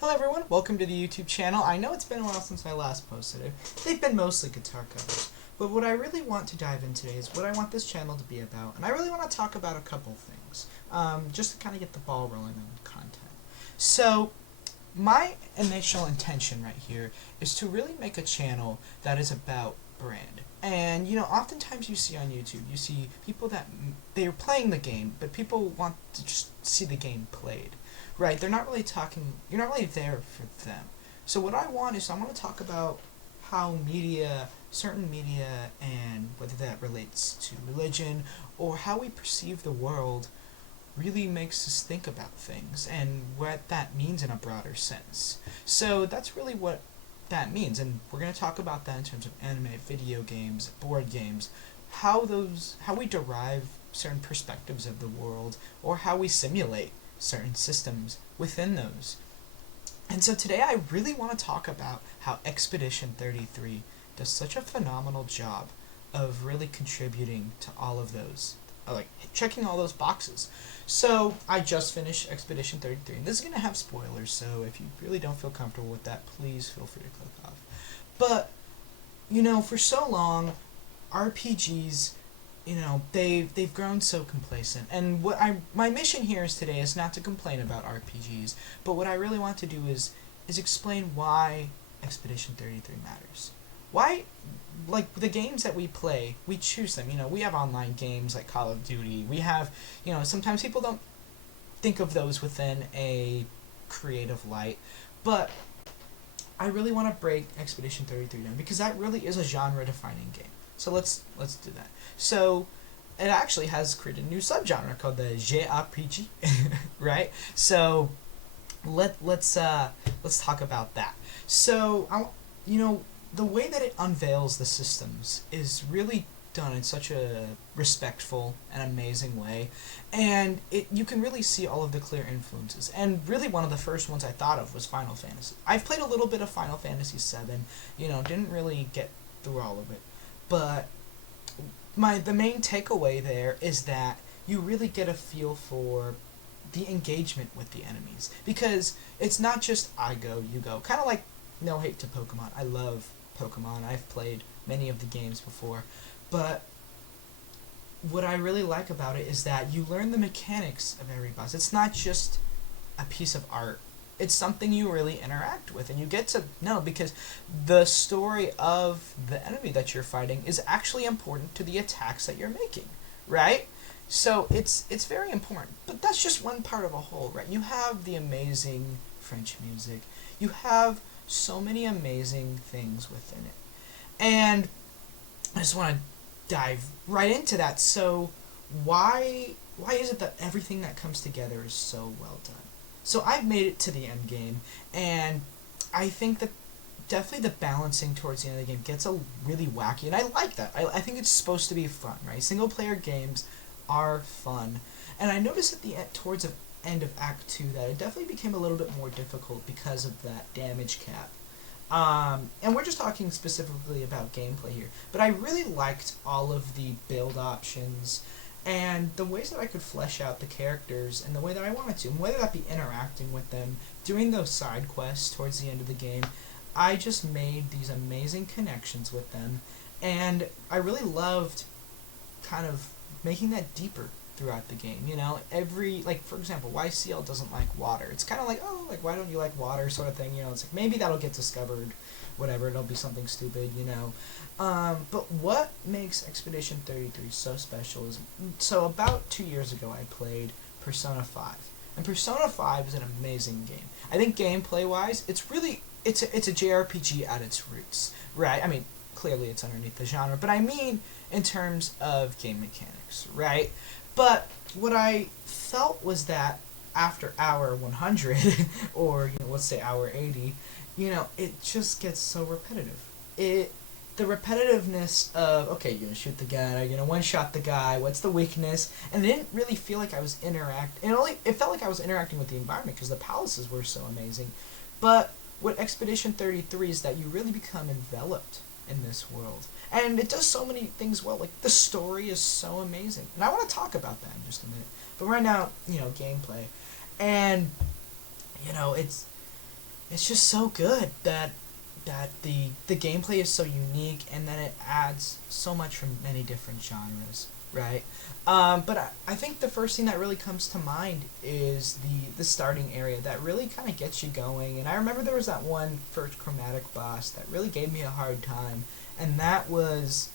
Hello everyone, welcome to the YouTube channel. I know it's been a while since I last posted it. They've been mostly guitar covers. But what I really want to dive in today is what I want this channel to be about. And I really want to talk about a couple things, just to kind of get the ball rolling on content. So, my initial intention right here is to really make a channel that is about brand. And, oftentimes you see on YouTube, you see people that, they're playing the game, but people want to just see the game played. Right, they're not really talking, you're not really there for them. So what I want to talk about how media, certain media, and whether that relates to religion, or how we perceive the world, really makes us think about things, and what that means in a broader sense. So that's really what that means, and we're going to talk about that in terms of anime, video games, board games, how we derive certain perspectives of the world, or how we simulate certain systems within those. And so today I really want to talk about how Expedition 33 does such a phenomenal job of really contributing to all of those, like checking all those boxes. So I just finished Expedition 33, and this is going to have spoilers, so if you really don't feel comfortable with that, please feel free to click off. But, for so long, RPGs, they've grown so complacent. And my mission here is today is not to complain about RPGs, but what I really want to do is explain why Expedition 33 matters. Why, like, the games that we play, we choose them. We have online games like Call of Duty. We have, sometimes people don't think of those within a creative light, but I really want to break Expedition 33 down because that really is a genre-defining game. So let's do that. So it actually has created a new subgenre called the JRPG, right? So let's talk about that. So the way that it unveils the systems is really done in such a respectful and amazing way, and you can really see all of the clear influences. And really, one of the first ones I thought of was Final Fantasy. I've played a little bit of Final Fantasy VII. Didn't really get through all of it. But the main takeaway there is that you really get a feel for the engagement with the enemies. Because it's not just I go, you go. Kind of like no hate to Pokemon. I love Pokemon. I've played many of the games before. But what I really like about it is that you learn the mechanics of every boss. It's not just a piece of art. It's something you really interact with, and you get to know, because the story of the enemy that you're fighting is actually important to the attacks that you're making, right? So it's very important. But that's just one part of a whole, right? You have the amazing French music. You have so many amazing things within it. And I just want to dive right into that. So why is it that everything that comes together is so well done? So I've made it to the end game, and I think that definitely the balancing towards the end of the game gets really wacky, and I like that. I think it's supposed to be fun, right? Single player games are fun, and I noticed at the end, towards the end of Act 2 that it definitely became a little bit more difficult because of that damage cap. And we're just talking specifically about gameplay here, but I really liked all of the build options and the ways that I could flesh out the characters in the way that I wanted to, and whether that be interacting with them, doing those side quests towards the end of the game. I just made these amazing connections with them, and I really loved kind of making that deeper throughout the game. For example, YCL doesn't like water. It's kind of like, oh, like, why don't you like water, sort of thing. It's like, maybe that'll get discovered, whatever, it'll be something stupid. But what makes Expedition 33 so special is, so about 2 years ago I played Persona 5. And Persona 5 is an amazing game. I think gameplay-wise, it's a JRPG at its roots, right? I mean, clearly it's underneath the genre, but I mean in terms of game mechanics, right? But what I felt was that after hour 100, or let's say hour 80, it just gets so repetitive. The repetitiveness of, okay, you're gonna shoot the guy, you're gonna one-shot the guy, what's the weakness, and it didn't really feel like I was it felt like I was interacting with the environment because the palaces were so amazing. But what Expedition 33 is that you really become enveloped in this world. And it does so many things well. Like, the story is so amazing. And I want to talk about that in just a minute. But right now, gameplay. And, it's it's just so good that the gameplay is so unique and that it adds so much from many different genres, right? But I think the first thing that really comes to mind is the starting area that really kind of gets you going. And I remember there was that one first chromatic boss that really gave me a hard time, and that was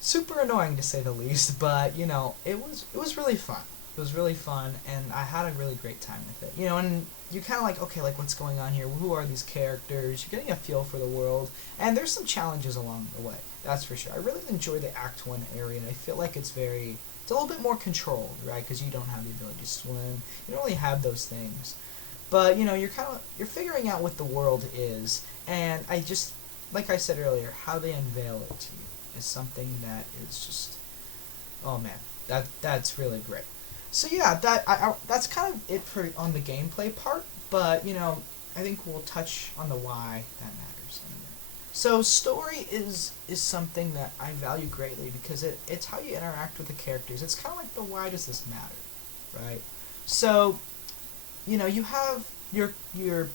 super annoying to say the least. But it was really fun. It was really fun, and I had a really great time with it. And you kind of like, okay, like what's going on here? Who are these characters? You're getting a feel for the world, and there's some challenges along the way. That's for sure. I really enjoy the Act One area. I feel like it's a little bit more controlled, right? Because you don't have the ability to swim. You don't really have those things, but you're figuring out what the world is, and I just, like I said earlier, how they unveil it to you is something that is just, oh man, that's really great. So yeah, that's kind of it for on the gameplay part. But I think we'll touch on the why that matters in a minute. So story is something that I value greatly because it's how you interact with the characters. It's kind of like the why does this matter, right? So you have your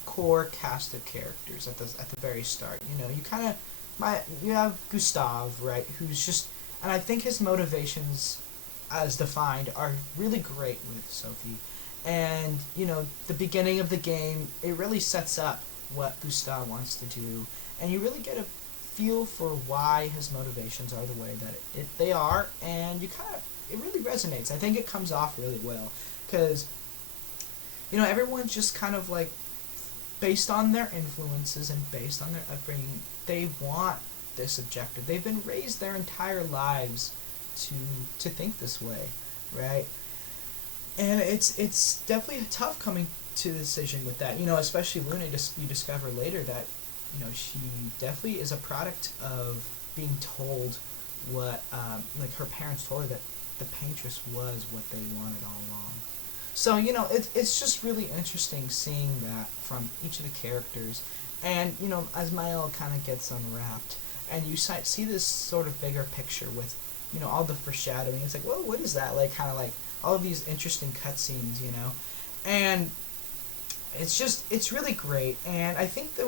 core cast of characters at the very start. You have Gustav, right, who's just, and I think his motivations as defined are really great with Sophie. And the beginning of the game, it really sets up what Gustav wants to do, and you really get a feel for why his motivations are the way that they are, and it really resonates. I think it comes off really well because everyone's just kind of like, based on their influences and based on their upbringing, they want this objective. They've been raised their entire lives to think this way, right? And it's definitely tough coming to the decision with that. Especially Luna. You discover later that she definitely is a product of being told what like her parents told her that the Paintress was what they wanted all along. So it's just really interesting seeing that from each of the characters, and as Mael kind of gets unwrapped, and you see this sort of bigger picture with all the foreshadowing. It's like, whoa, what is that? Like, kind of like all of these interesting cutscenes, and it's really great. And I think the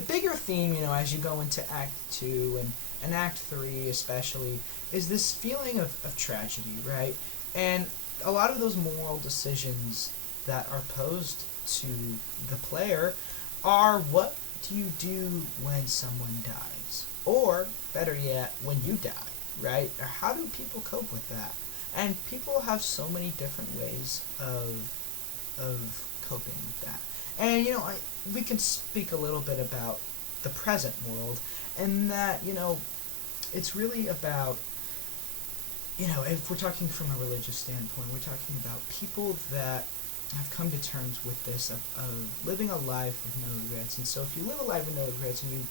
bigger theme, as you go into Act 2 and Act 3 especially, is this feeling of tragedy, right? And a lot of those moral decisions that are posed to the player are, what do you do when someone dies? Or, better yet, when you die, right? Or how do people cope with that? And people have so many different ways of coping with that. And we can speak a little bit about the present world, and that it's really about, if we're talking from a religious standpoint, we're talking about people that have come to terms with this of living a life with no regrets. And so if you live a life with no regrets, and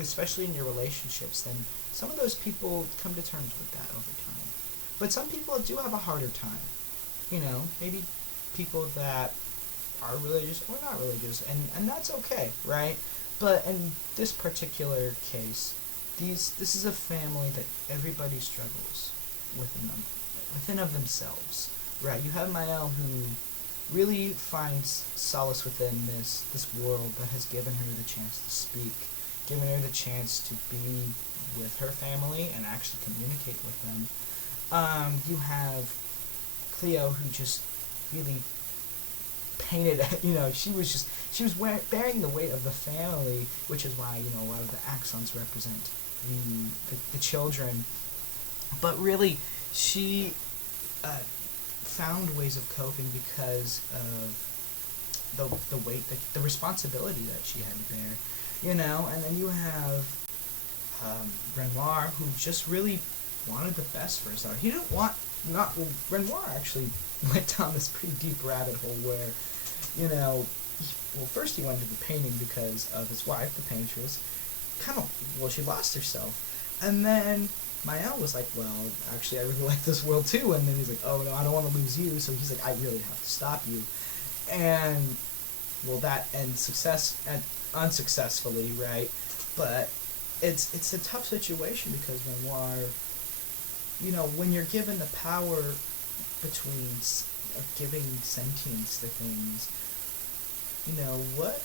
especially in your relationships, then some of those people come to terms with that over time. But some people do have a harder time. Maybe people that are religious or not religious, and that's okay, right? But in this particular case, this is a family that everybody struggles within of themselves, right? You have Mael, who really finds solace within this world that has given her the chance to speak, given her the chance to be with her family and actually communicate with them. You have Cleo, who just really painted, she was bearing the weight of the family, which is why a lot of the accents represent the children. But really, she found ways of coping because of the weight, the responsibility that she had to bear, And then you have Renoir, who just really wanted the best for his daughter. He didn't want Renoir actually went down this pretty deep rabbit hole where, first he wanted to be painting because of his wife, the paintress. She lost herself, and then Mael was like, well, actually, I really like this world too. And then he's like, oh no, I don't want to lose you. So he's like, I really have to stop you. And that ends unsuccessfully, right? But it's a tough situation because Renoir, when you're given the power of giving sentience to things, what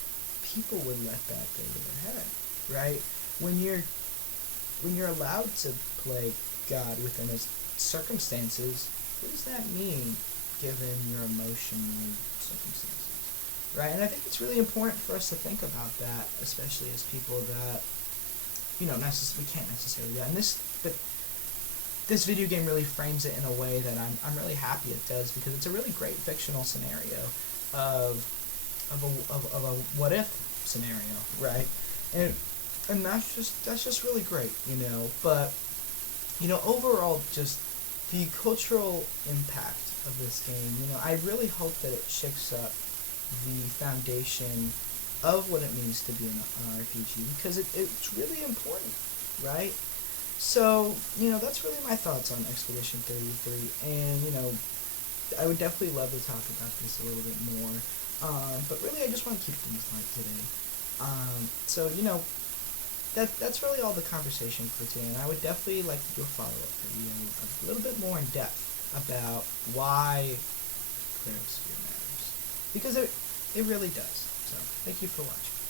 people would let that go to their head, right? When you're allowed to play God within His circumstances, what does that mean, given your emotional circumstances, right? And I think it's really important for us to think about that, especially as people that, we can't necessarily do that. But this video game really frames it in a way that I'm really happy it does, because it's a really great fictional scenario of a what if scenario, right? And that's just really great, But overall, just the cultural impact of this game, I really hope that it shakes up the foundation of what it means to be an RPG, because it's really important, right? So, that's really my thoughts on Expedition 33, and, I would definitely love to talk about this a little bit more, but really I just want to keep things light today. So, that's really all the conversation for today, and I would definitely like to do a follow-up video a little bit more in depth about why Clair Obscur matters, because it really does. So, thank you for watching.